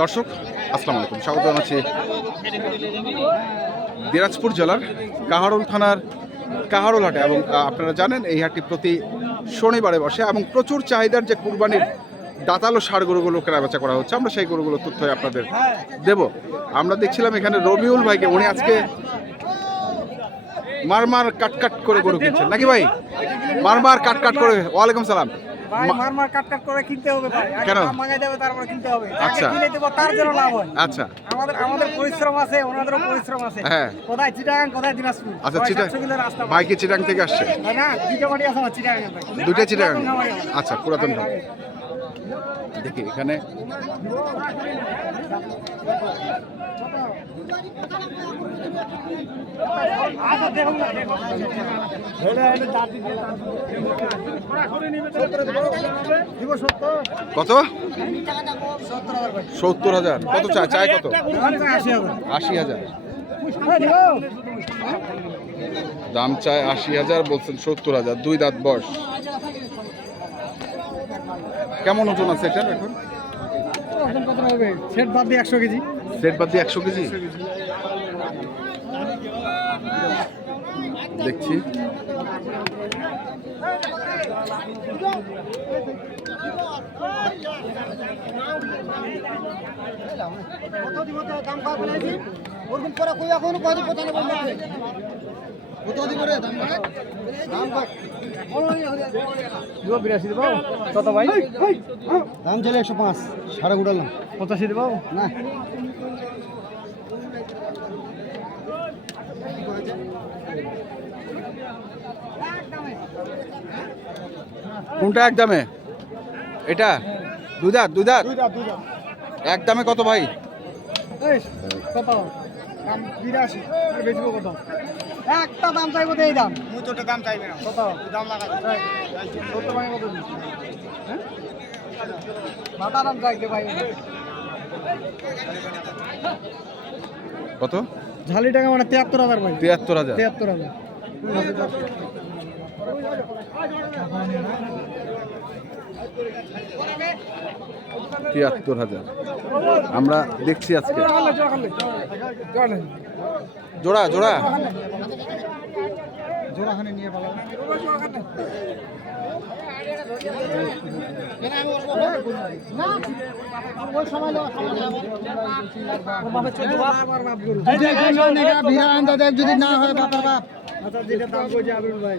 দর্শক, আসসালামু আলাইকুম। স্বাগত জানাচ্ছি দিনাজপুর জেলার কাহারোল থানার কাহারোল হাটে এবং আপনারা জানেন এই হাটটি প্রতি শনিবারে বসে এবং প্রচুর চাহিদার যে কুরবানির দাতালো সার গরুগুলো কেনাবেচা করা হচ্ছে, আমরা সেই গরুগুলোর তথ্য আপনাদের দেব। আমরা দেখছিলাম এখানে রবিউল ভাইকে, উনি আজকে মারমার মার কাট কাট করে গরু কিনছেন। নাকি ভাই? মারমার মার কাট কাট করে, ওয়ালাইকুম সালাম। ভাই মার মার কাট কাট করে কিনতে হবে ভাই। কেন? মাগাই দেবে তারপর কিনতে হবে। আচ্ছা। কিনে দেবো তার জন্য লাভ হয়। আচ্ছা। আমাদের আমাদের পরিশ্রম আছে ওনাদেরও পরিশ্রম আছে। হ্যাঁ। কোথায় চিটাগাং কোথায় দিনাজপুর? আচ্ছা রাস্তা ভাই কি থেকে আসছে? না দুইটা বাড়ি আছে আমার চিটাগাং আচ্ছা পুরাতন। দেখি, এখানে কত? সত্তর হাজার। কত চায় চায় কত? আশি হাজার। দাম চায় আশি হাজার, বলছেন সত্তর হাজার। দুই দাঁত বয়স। কেমন ওজন আছে এটার এখন? ওজন কত হবে সেট বাদ দিয়ে একশো কেজি। সেট বাদ দিয়ে একশো কেজি? দেখছি। কত দিব? দাম কত ওরকম করে কই এখন? কত পঁচানব্বই দাম দাম কত দিব বিরাশি দিব কত ভাই? দাম চলে একশো পাঁচ সাড়ে উঠালাম পঁচাশি দিব। না। কোনটা এক দামে? এটা? দুই দাঁত দুই দাঁত? দুইটা দুইটা এক দামে কত ভাই? কত? বিরাশি বেচবো কত? একটা দাম চাইব তো এই দাম। মুই তো দাম চাইবে না। কত? দাম লাগা কত ভাই কত হ্যাঁ? মাথা দাম চাইতে ভাই। কত? ঝালি টাকা মানে তিয়াত্তর হাজার ভাই। তিয়াত্তর হাজার। তিয়াত্তর হাজার। তিয়াত্তর হাজার। আমরা দেখছি আজকে। জোড়া জোড়া। জোড়াখানে নিয়ে পালাম যদি না হয় বাপা বাপ। আচ্ছা কইছে আবির ভাই?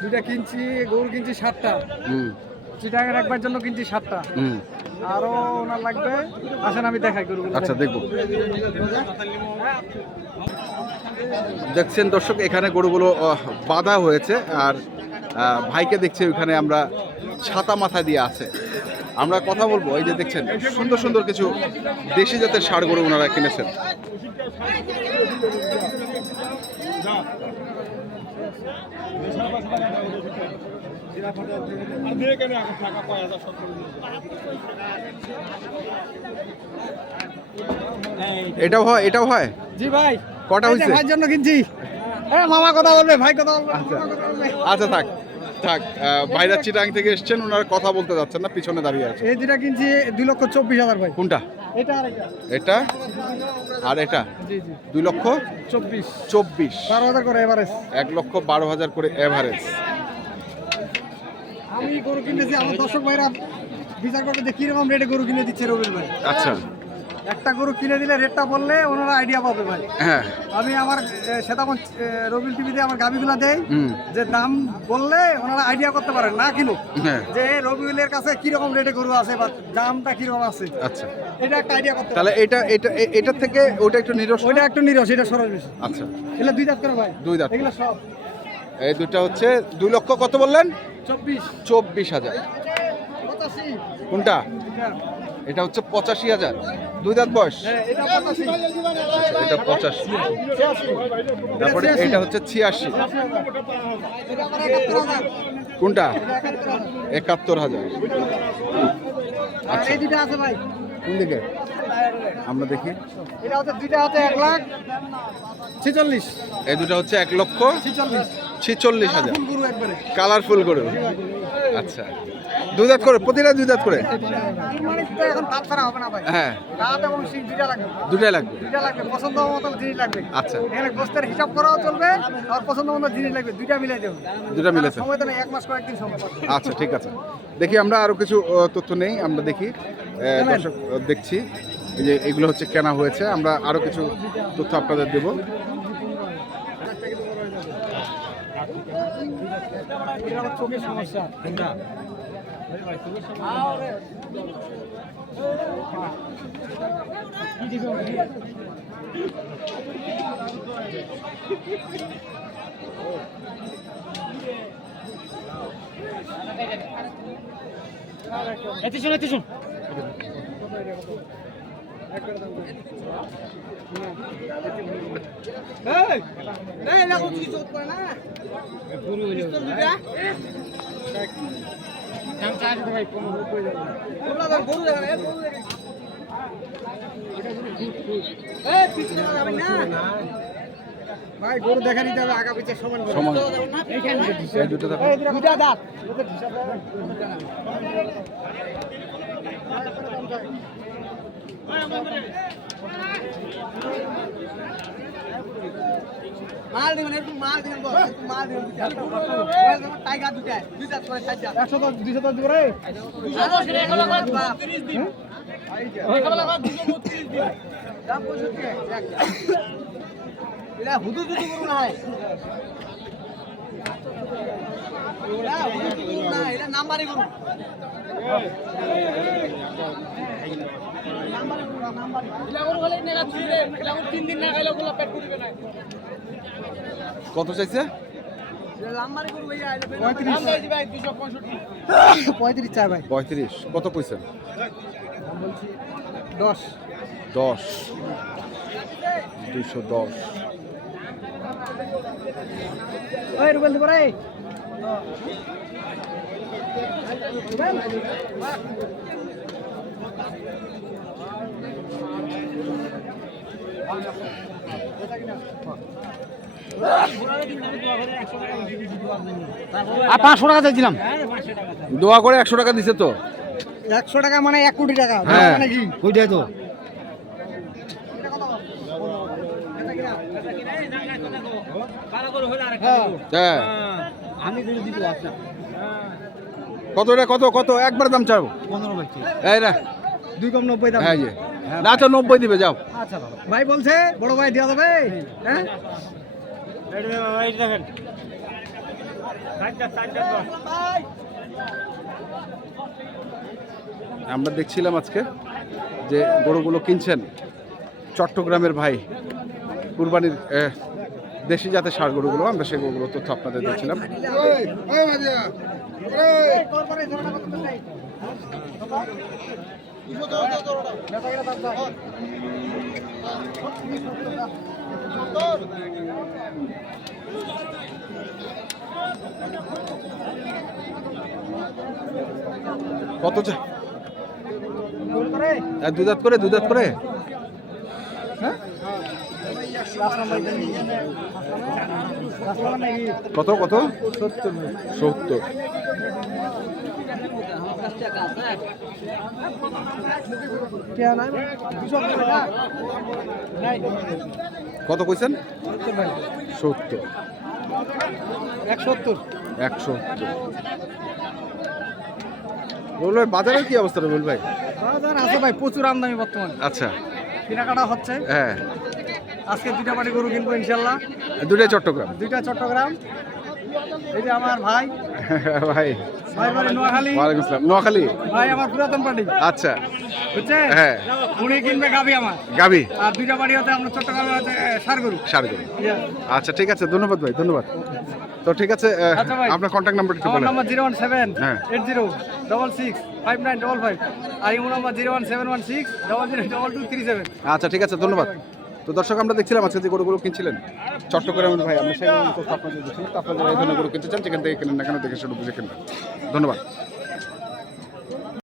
দুইটা কিনছি গরু কিনছি সাতটা। হুম। চিটাগের একবার জন্য কিনছি সাতটা। হুম। আরও ওনার লাগবে আসেন আমি দেখাই গরুগুলো। আচ্ছা দেখব। দেখছেন দর্শক এখানে গরুগুলো বাঁধা হয়েছে। আর ভাইকে দেখছি ওখানে আমরা ছাতা মাথায় দিয়ে আছে। আমরা কথা বলব এই যে দেখছেন সুন্দর সুন্দর কিছু দেশি জাতের ষাড় গরু ওনারা কিনেছেন। এটাও হয় এটাও হয়? জি ভাই। কটা হয়েছে? ভাইয়ের জন্য কিনছি। মামা কথা বলবে ভাই কথা বলবে আচ্ছা। আচ্ছা থাক থাক ভাইরা চিটাং থেকে এসছেন ওনারা কথা বলতে যাচ্ছেন না পিছনে দাঁড়িয়ে আছে। এই দুটা কিনছি দুই লক্ষ চব্বিশ হাজার ভাই। কোনটা? এটা আর এটা? দুই লক্ষ? চব্বিশ। চব্বিশ। বারো হাজার করে এভারেজ। এক লক্ষ বারো হাজার করে এভারেজ। আমি গরু কিনেছি আমার দর্শক ভাইরা বিচার করতে যে কীরকম রেটে গরু কিনে দিচ্ছে রবির ভাই। আচ্ছা। একটা গরু কিনে দিলে রেটটা বললে ওনারা আইডিয়া পাবে ভাই। হ্যাঁ। আমি আমার সেতাবন রবিল টিভিতে আমার গাবিগুলা দেই যে দাম বললে ওনারা আইডিয়া করতে পারেন না কিনুক। হ্যাঁ। যে রবিউলের কাছে কীরকম রেটে গরু আছে বা দামটা কীরকম আছে। আচ্ছা। এটা একটা আইডিয়া করতে তাহলে এটা এটা এ- এটার থেকে ওটা একটু নিরস ওইটা একটু নিরস এটা বেশি। আচ্ছা। এগুলো দুই দাঁত করে ভাই। দুই দাঁত। এগুলো সব। এই দুটো হচ্ছে দুই লক্ষ কত বললেন? চব্বিশ। চব্বিশ হাজার। কোনটা? এটা। হচ্ছে পঁচাশি হাজার। দুই দাঁত বয়স। এটা পঁচাশি। আচ্ছা, তারপরে এটা হচ্ছে ছিয়াশি। কোনটা? একাত্তর হাজার। কোন দিকে? আমরা দেখি। এটা হচ্ছে দুইটা এক লাখ ছেচল্লিশ। এই দুটা হচ্ছে এক লক্ষ ছেচল্লিশ ছিচল্লিশ হাজার। গরু কালারফুল করে আচ্ছা। দুই দাঁত করে, প্রতিটা দুই দাঁত করে? হ্যাঁ। দুটাই লাগবে? পছন্দ মতো লাগবে আচ্ছা। এখানে গোস্তের হিসাব করাও চলবে আর পছন্দ মতো জিনিস লাগবে দুইটা মিলাই দেবে দুটা মিলেছে সময় এক মাস কয়েকদিন সময় আচ্ছা ঠিক আছে। দেখি আমরা আরও কিছু তথ্য নেই, আমরা দেখি। দর্শক দেখছি। যে এগুলো হচ্ছে কেনা হয়েছে, আমরা আরও কিছু তথ্য আপনাদের দেব। সমস্যা এতে শুন এতে শুন এরকম কিছু করে না ভাই গরু দেখা নিতে হবে আগা পিছে সমান সমান। দুটো দেখো। দুটা দাঁত মাল দিবেন একটু মাল দিবেন মাল দিবেন টাইগার দুটা দুই দাঁত করে চারটা একশো দশ দিব রে। দাম পঁয়ষট্টি এটা হুদু দুদু করুন না এটা হুদু দুদু করুন না কত চাইছে? পঁয়ত্রিশ চার ভাই। পঁয়ত্রিশ। কত বলছি দশ। দশ। দুইশো দশ। ওই রুবেল দিব রে আর পাঁচশো টাকা চাইছিলাম। দোয়া করে একশো টাকা দিছে তো। একশো টাকা মানে এক কোটি টাকা। হ্যাঁ। মানে কি? ওইটাই তো। হ্যাঁ। হ্যাঁ। দিব আচ্ছা। কত এটা কত কত? একবার দাম ভাই। এই না। দুই কম নব্বই দাম। হ্যাঁ যে না তো নব্বই দিবে যাও। আচ্ছা ভাই বলছে বড় ভাই দেওয়া যাবে? হ্যাঁ? দেখেন আমরা দেখছিলাম আজকে যে গরুগুলো কিনছেন। চট্টগ্রামের ভাই কুরবানির দেশি জাতের সার গরুগুলো, আমরা সেই গরুগুলো তথ্য আপনাদের দিচ্ছিলাম কত চা? আর দুধাত করে দুধাত করে। কত কত? সত্তর। কত কইছেন? সত্তর। এক সত্তর একশো রুল ভাই বাজারের কি অবস্থা রুল ভাই? বাজার আছে ভাই প্রচুর আমদানি বর্তমানে। আচ্ছা। কেনাকাটা হচ্ছে। হ্যাঁ। আজকে দুইটা বাড়ি গরু কিনবো ইনশাল্লাহ। দুটাই চট্টগ্রাম। দুইটা চট্টগ্রাম। এই যে আমার ভাই। ভাই। ভাই বাড়ি নোয়াখালী। ওয়ালাইকুম আসসালাম। নোয়াখালী? ভাই আমার পুরাতন আচ্ছা। হ্যাঁ। উনি কিনবে গাবি আমার। গাবি আর দুইটা বাড়ি হতে আমরা চট্টগ্রামে হতে সার গরু। সারগুলো আচ্ছা ঠিক আছে। ধন্যবাদ ভাই ধন্যবাদ। তো ঠিক আছে আচ্ছা। আপনার কন্ট্যাক্ট নাম্বার একটু বলেন। নাম্বার জিরো ওয়ান সেভেন হ্যাঁ। Eight zero double six five nine double five. আর imo number zero one seven one six double zero double two three seven. আচ্ছা ঠিক আছে ধন্যবাদ। তো দর্শক, আমরা দেখছিলাম আজকে যে গরুগুলো কিনছিলেন। চট্টগ্রামের ভাই, আমরা সেই আপনাদের দিচ্ছিলাম তো আপনারা এই ধরনের গরু কিনতে চান, যেখান থেকে কেনেন না কেন দেখে সেটা বুঝে কিনবেন। ধন্যবাদ।